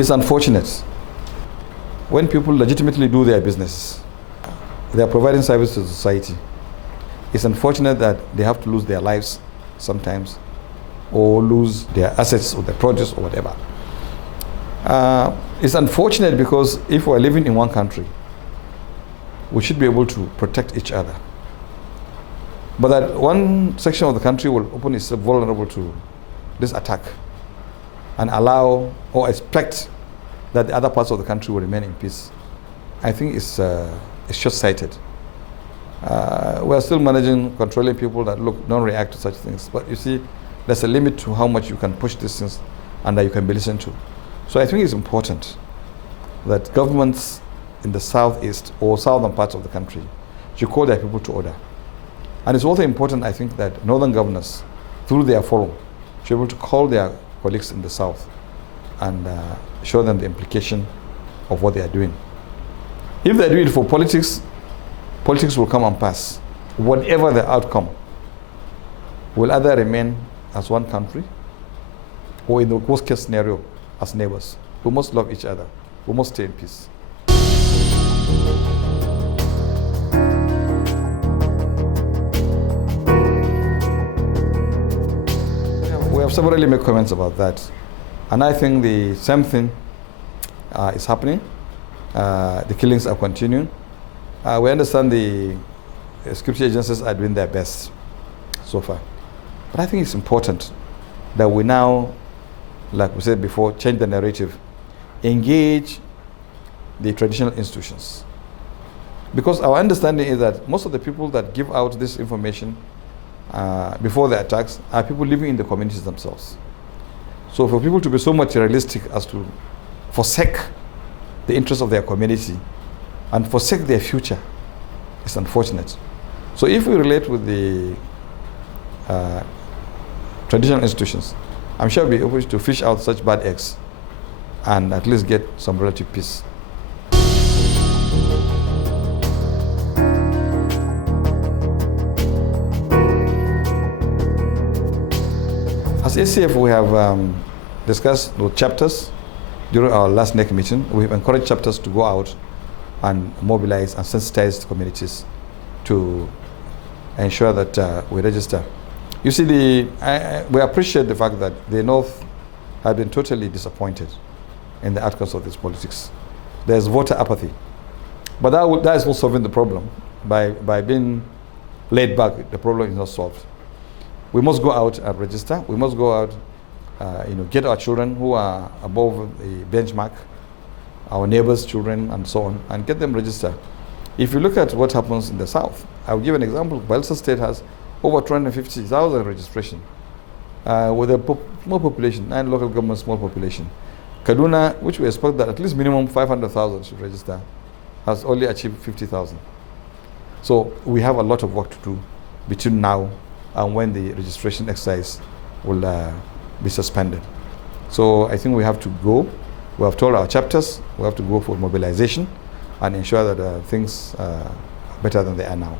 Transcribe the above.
It's unfortunate when people legitimately do their business, they are providing service to society. It's unfortunate that they have to lose their lives sometimes, or lose their assets or their produce or whatever. It's unfortunate because if we're living in one country, we should be able to protect each other. But that one section of the country will open itself vulnerable to this attack and allow or expect that the other parts of the country will remain in peace, I think it's short-sighted. We're still managing, controlling people that don't react to such things. But you see, there's a limit to how much you can push these things and that you can be listened to. So I think it's important that governments in the southeast or southern parts of the country should call their people to order. And it's also important, I think, that northern governors, through their forum, should be able to call their colleagues in the south and show them the implication of what they are doing. If they do it for politics, politics will come and pass. Whatever the outcome, will either remain as one country or in the worst case scenario as neighbors. We must love each other. We must stay in peace. We have severally made comments about that. And I think the same thing is happening. The killings are continuing. We understand the security agencies are doing their best so far. But I think it's important that we now, like we said before, change the narrative, engage the traditional institutions. Because our understanding is that most of the people that give out this information before the attacks are people living in the communities themselves. So for people to be so materialistic as to forsake the interests of their community and forsake their future is unfortunate. So if we relate with the traditional institutions, I'm sure we'll be able to fish out such bad eggs and at least get some relative peace. As ACF, we have discussed the chapters during our last NEC meeting. We've encouraged chapters to go out and mobilize and sensitize the communities to ensure that we register. You see, we appreciate the fact that the North have been totally disappointed in the outcomes of this politics. There's voter apathy. But that is not solving the problem. By being laid back, the problem is not solved. We must go out and register. We must go out, get our children who are above the benchmark, our neighbors' children, and so on, and get them registered. If you look at what happens in the South, I'll give an example. Bayelsa State has over 250,000 registration with a small population, 9 local governments, small population. Kaduna, which we expect that at least minimum 500,000 should register, has only achieved 50,000. So we have a lot of work to do between now and when the registration exercise will be suspended. So I think we have to go. We have told our chapters we have to go for mobilization and ensure that things are better than they are now.